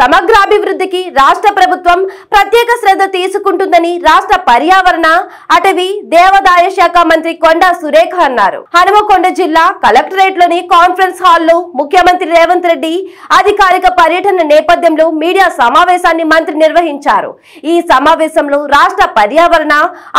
సమగ్రాభివృద్ధికి రాష్ట్ర ప్రభుత్వం ప్రత్యేక శ్రద్ధ తీసుకుంటుందని రాష్ట్ర పర్యావరణ, అటవీ, దేవాదాయ శాఖ మంత్రి కొండా సురేఖ అన్నారు. హనుమకొండ జిల్లా కలెక్టరేట్లోని కాన్ఫరెన్స్ హాల్లో ముఖ్యమంత్రి రేవంత్ రెడ్డి అధికారిక పర్యటన నేపథ్యంలో మీడియా సమావేశాన్ని మంత్రి నిర్వహించారు. ఈ సమావేశంలో రాష్ట్ర పర్యావరణ,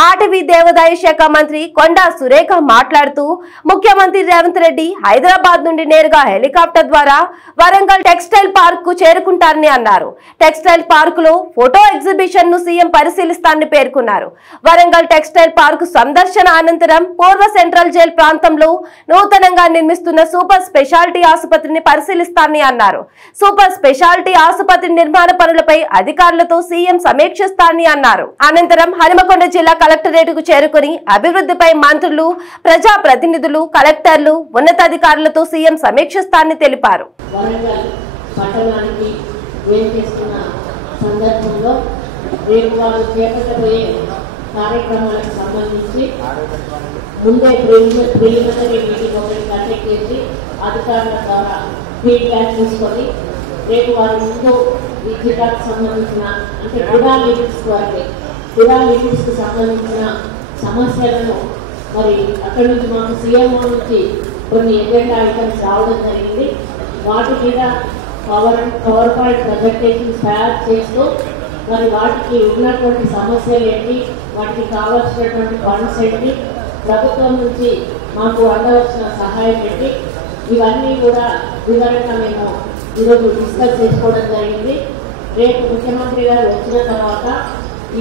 అటవీ, దేవాదాయ శాఖ మంత్రి కొండా సురేఖ మాట్లాడుతూ ముఖ్యమంత్రి రేవంత్ రెడ్డి హైదరాబాద్ నుండి నేరుగా హెలికాప్టర్ ద్వారా వరంగల్ టెక్స్టైల్ పార్క్ కు చేరుకుంటారని అన్నారు. టెక్స్టైల్ పార్క్ లో ఫోటో ఎగ్జిబిషన్ ను సీఎం పరిశీలిస్తారని పేర్కొన్నారు. వరంగల్ టెక్స్టైల్ పార్క్ సందర్శన అనంతరం పూర్వ సెంట్రల్ జైల్ ప్రాంతంలో నూతనంగా నిర్మిస్తున్న సూపర్ స్పెషాలిటీ ఆసుపత్రిని పరిశీలిస్తారని అన్నారు. సూపర్ స్పెషాలిటీ ఆసుపత్రి నిర్మాణ పనులపై అధికారులతో సీఎం సమీక్షిస్తారని అన్నారు. అనంతరం హనుమకొండ జిల్లా కలెక్టరేట్ కు చేరుకుని అభివృద్ధిపై మంత్రులు, ప్రజా ప్రతినిధులు, కలెక్టర్లు, ఉన్నతాధికారులతో సీఎం సమీక్షిస్తారని తెలిపారు. పట్టణానికి ఏం చేస్తున్న సందర్భంలో రేపు వారు చేపట్టబోయే కార్యక్రమాలకు సంబంధించి ముందే ప్రిలిమినరీ మీటింగ్ ఒకటి కండక్ట్ చేసి అధికారుల ద్వారా ఫీడ్బ్యాక్ తీసుకొని రేపు వారి ముందు ఈ జిల్లాకు సంబంధించిన అంటే కుడా లిమిట్స్కి సంబంధించిన సమస్యలను మరి అక్కడి నుంచి మాకు సీఎంఓ నుంచి కొన్ని ఎజెండా ఐటమ్స్ రావడం జరిగింది. వాటి మీద పవర్ పాయింట్ ప్రజెంటేషన్స్ తయారు చేస్తూ మరి వాటికి ఉన్నటువంటి సమస్యలు ఏంటి, వాటికి కావాల్సినటువంటి ఫండ్స్ ఏంటి, ప్రభుత్వం నుంచి మాకు అందవలసిన సహాయం ఏంటి, ఇవన్నీ కూడా వివరంగా మేము ఈరోజు డిస్కస్ చేసుకోవడం జరిగింది. రేపు ముఖ్యమంత్రి గారు వచ్చిన తర్వాత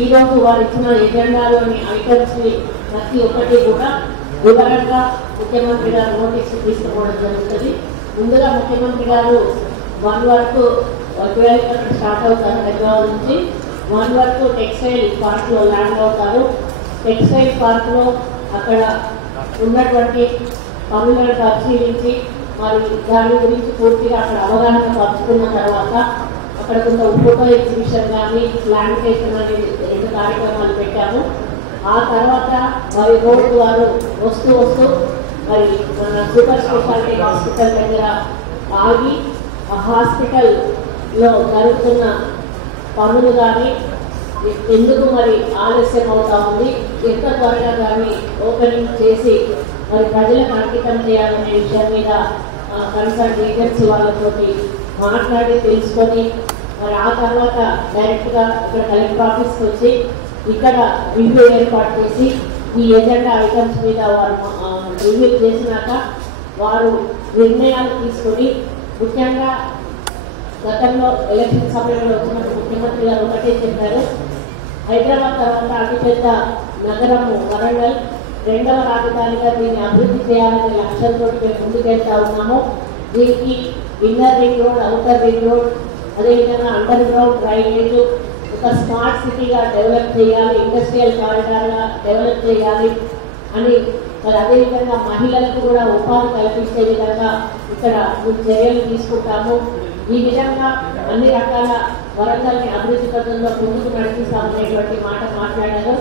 ఈరోజు వారు ఇచ్చిన ఎజెండాలోని ఐటమ్స్ని ప్రతి ఒక్కటి కూడా వివరంగా ముఖ్యమంత్రి గారు నోటీసు తీసుకోవడం జరుగుతుంది. ముందుగా ముఖ్యమంత్రి గారు 1 వరకు 12 స్టార్ట్ అవుతారు. హైదరాబాద్ నుంచి 1 వరకు టెక్స్టైల్ పార్క్లో ల్యాండ్ అవుతారు. టెక్స్టైల్ పార్క్లో అక్కడ ఉన్నటువంటి పనులను పరిశీలించి మరి దాని గురించి పూర్తిగా అక్కడ అవగాహన పంచుకున్న తర్వాత అక్కడ కొంత ఫోటో ఎగ్జిబిషన్ కానీ ప్లాంటేషన్ అని 2 కార్యక్రమాలు పెట్టాము. ఆ తర్వాత మరి రోడ్డు వారు వస్తూ మరి మన సూపర్ స్పెషాలిటీ హాస్పిటల్ దగ్గర ఆగి ఆ హాస్పిటల్లో జరుగుతున్న పనులు కానీ ఎందుకు మరి ఆలస్యం అవుతా ఉంది, ఎంత త్వరగా కానీ ఓపెనింగ్ చేసి మరి ప్రజలకు అంకితం చేయాలనే విషయం మీద కన్సర్న్ ఏజెన్సీ వాళ్ళతో మాట్లాడి తెలుసుకొని మరి ఆ తర్వాత డైరెక్ట్గా ఇక్కడ కలెక్టర్ ఆఫీస్కి వచ్చి ఇక్కడ రివ్యూ ఏర్పాటు చేసి ఈ ఎజెండా ఐటమ్స్ మీద వారు రివ్యూ చేసినాక వారు నిర్ణయాలు తీసుకొని ముఖ్యంగా గతంలో ఎలక్షన్ సమయంలో వచ్చినప్పుడు ముఖ్యమంత్రి గారు ఒకటే చెప్పారు, హైదరాబాద్ తర్వాత అతిపెద్ద నగరము వరంగల్, 2వ రాజధానిగా దీన్ని అభివృద్ధి చేయాలనే లక్ష్యంతో మేము ముందుకెళ్తా ఉన్నాము. దీనికి inner ring road, outer ring road, అదేవిధంగా అండర్ గ్రౌండ్ డ్రైనేజ్, ఒక స్మార్ట్ సిటీగా డెవలప్ చేయాలి, ఇండస్ట్రియల్ కారిడార్గా డెవలప్ చేయాలి అని మరి అదేవిధంగా మహిళలకు కూడా ఉపాధి కల్పించే విధంగా ఇక్కడ చర్యలు తీసుకుంటాము. ఈ విధంగా అన్ని రకాల వరంగల్ని అభివృద్ధి పథంలో ముందుకు నడిపిస్తామనేటువంటి మాట మాట్లాడారు.